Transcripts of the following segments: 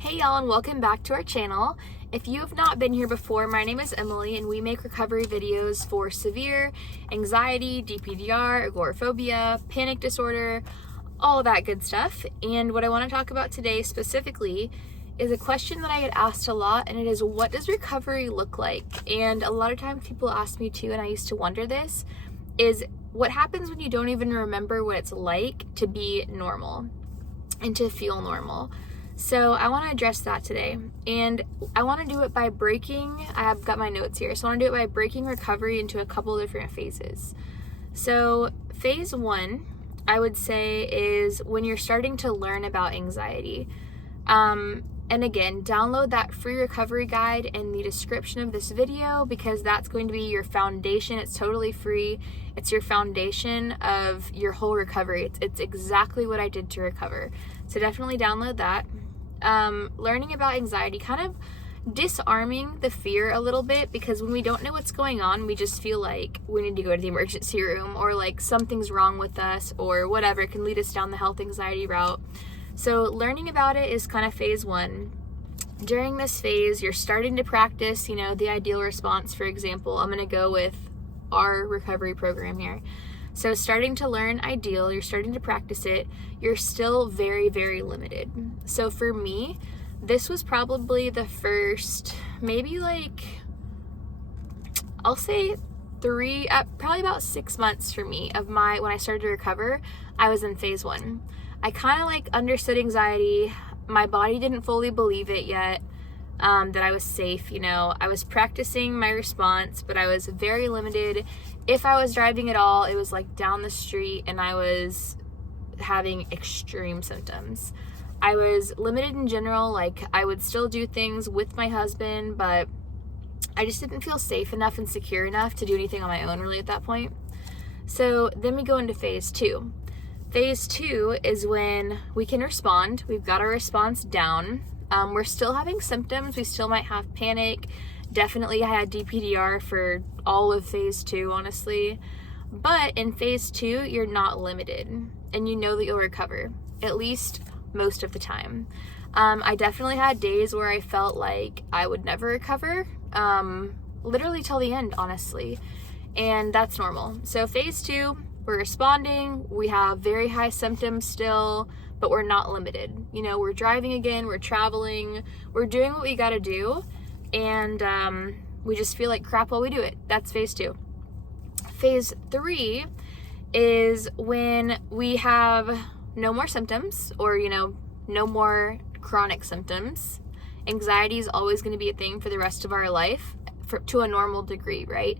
Hey y'all, and welcome back to our channel. If you have not been here before, my name is Emily and we make recovery videos for severe anxiety, DPDR, agoraphobia, panic disorder, all that good stuff. And what I want to talk about today specifically is a question that I get asked a lot, and it is, what does recovery look like? And a lot of times people ask me too, and I used to wonder this, is what happens when you don't even remember what it's like to be normal and to feel normal. So I want to address that today, and I want to do it by I have got my notes here, so I want to do it by breaking recovery into a couple different phases. So phase one, I would say, is when you're starting to learn about anxiety. And again, download that free recovery guide in the description of this video, because that's going to be your foundation. It's totally free. It's your foundation of your whole recovery. It's exactly what I did to recover. So definitely download that. Learning about anxiety, kind of disarming the fear a little bit, because when we don't know what's going on, we just feel like we need to go to the emergency room, or like something's wrong with us, or whatever can lead us down the health anxiety route. So learning about it is kind of phase one. During this phase, you're starting to practice, the ideal response. For example, I'm going to go with our recovery program here. So starting to learn ideal, you're starting to practice it, you're still very, very limited. So for me, this was probably the first, maybe I'll say probably about 6 months for me when I started to recover, I was in phase one. I kind of understood anxiety. My body didn't fully believe it yet, that I was safe. I was practicing my response, but I was very limited. If I was driving at all, it was down the street, and I was having extreme symptoms. I was limited in general. I would still do things with my husband, but I just didn't feel safe enough and secure enough to do anything on my own really at that point. So then we go into phase two. Phase two is when we can respond. We've got our response down. We're still having symptoms. We still might have panic. Definitely I had DPDR for all of phase two, honestly. But in phase two, you're not limited, and you know that you'll recover, at least most of the time. I definitely had days where I felt like I would never recover, literally till the end, honestly. And that's normal. So phase two, we're responding. We have very high symptoms still, but we're not limited. We're driving again, we're traveling, we're doing what we gotta do, and we just feel like crap while we do it. That's phase two. Phase three is when we have no more symptoms, or no more chronic symptoms. Anxiety is always going to be a thing for the rest of our life, to a normal degree, right?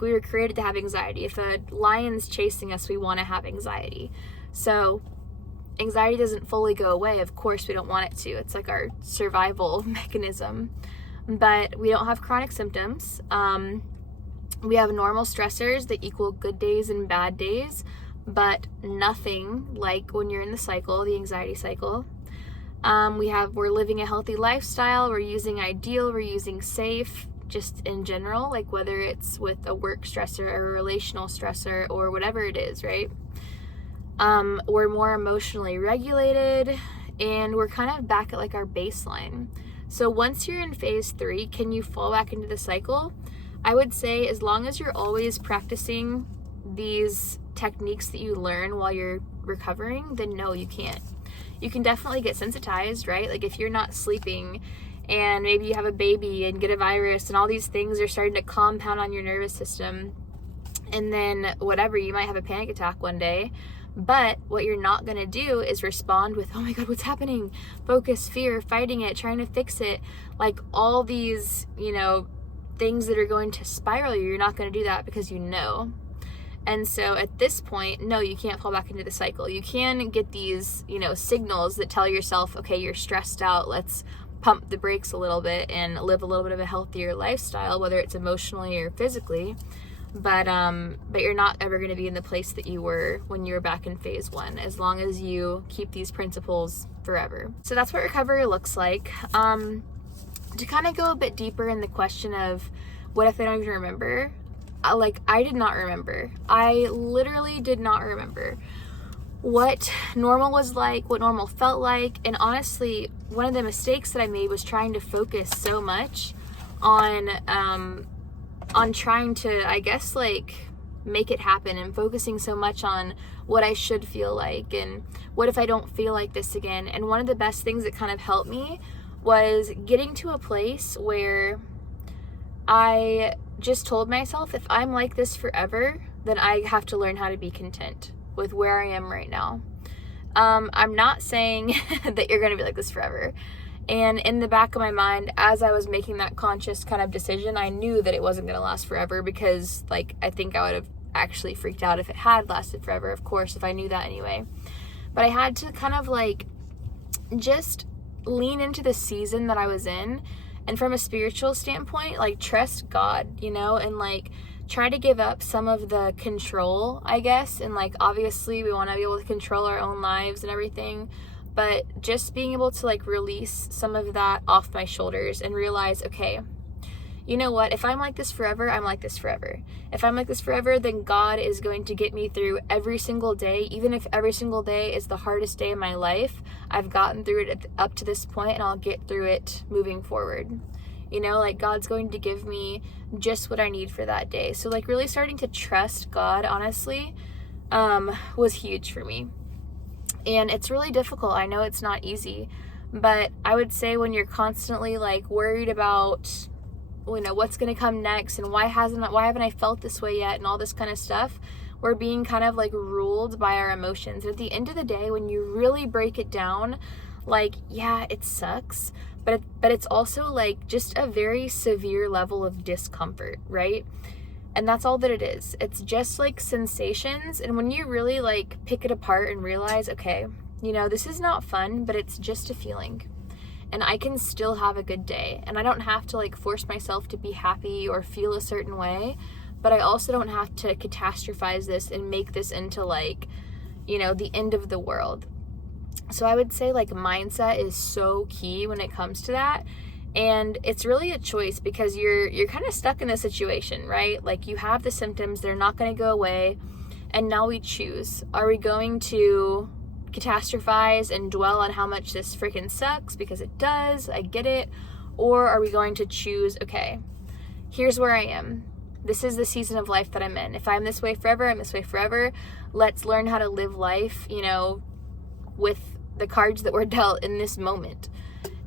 We were created to have anxiety. If a lion's chasing us, we want to have anxiety. So anxiety doesn't fully go away. Of course, we don't want it to. It's our survival mechanism. But we don't have chronic symptoms. We have normal stressors that equal good days and bad days, but nothing like when you're in the cycle, the anxiety cycle. We're living a healthy lifestyle. We're using ideal. We're using safe, just in general, whether it's with a work stressor or a relational stressor or whatever it is, right? We're more emotionally regulated, and we're kind of back at our baseline. So once you're in phase three, can you fall back into the cycle? I would say, as long as you're always practicing these techniques that you learn while you're recovering, then no, you can't. You can definitely get sensitized, right? If you're not sleeping, and maybe you have a baby and get a virus, and all these things are starting to compound on your nervous system, and then whatever, you might have a panic attack one day. But what you're not going to do is respond with, oh my God, what's happening? Focus, fear, fighting it, trying to fix it. All these, things that are going to spiral you. You're not going to do that, because you know. And so at this point, no, you can't fall back into the cycle. You can get these, signals that tell yourself, okay, you're stressed out. Let's pump the brakes a little bit and live a little bit of a healthier lifestyle, whether it's emotionally or physically. But you're not ever going to be in the place that you were when you were back in phase one, as long as you keep these principles forever. So that's what recovery looks like. To kind of go a bit deeper in the question of, what if I don't even remember? I did not remember. I literally did not remember. what normal was like, what normal felt like. And honestly, one of the mistakes that I made was trying to focus so much on trying to, I guess, like, make it happen, and focusing so much on what I should feel like and what if I don't feel like this again. And one of the best things that kind of helped me was getting to a place where I just told myself, if I'm like this forever, then I have to learn how to be content with where I am right now. I'm not saying that you're going to be like this forever. And in the back of my mind, as I was making that conscious kind of decision, I knew that it wasn't going to last forever, because, like, I think I would have actually freaked out if it had lasted forever, of course, if I knew that anyway. But I had to kind of, like, just lean into the season that I was in, and from a spiritual standpoint, like, trust God, you know, and, like, try to give up some of the control, I guess. And, like, obviously we want to be able to control our own lives and everything, but just being able to, like, release some of that off my shoulders and realize, okay, you know what? If I'm like this forever, I'm like this forever. If I'm like this forever, then God is going to get me through every single day. Even if every single day is the hardest day of my life, I've gotten through it up to this point, and I'll get through it moving forward. You know, like, God's going to give me just what I need for that day. So, like, really starting to trust God, honestly, was huge for me. And it's really difficult. I know it's not easy, but I would say when you're constantly, like, worried about, you know, what's going to come next, and why haven't I felt this way yet, and all this kind of stuff, we're being kind of, like, ruled by our emotions. At the end of the day, when you really break it down, like, yeah, it sucks, but it's also, like, just a very severe level of discomfort, right? And that's all that it is. It's just, like, sensations. And when you really, like, pick it apart and realize, okay, you know, this is not fun, but it's just a feeling, and I can still have a good day, and I don't have to, like, force myself to be happy or feel a certain way, but I also don't have to catastrophize this and make this into, like, you know, the end of the world. So I would say, like, mindset is so key when it comes to that. And it's really a choice, because you're kind of stuck in this situation, right? Like, you have the symptoms, they're not going to go away, and now we choose. Are we going to catastrophize and dwell on how much this freaking sucks, because it does, I get it? Or are we going to choose, okay, here's where I am. This is the season of life that I'm in. If I'm this way forever, I'm this way forever. Let's learn how to live life, you know, with the cards that were dealt in this moment.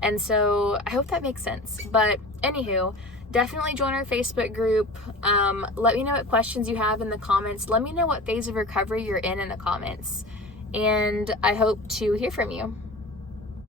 And so I hope that makes sense. But anywho, definitely join our Facebook group. Let me know what questions you have in the comments. Let me know what phase of recovery you're in the comments. And I hope to hear from you.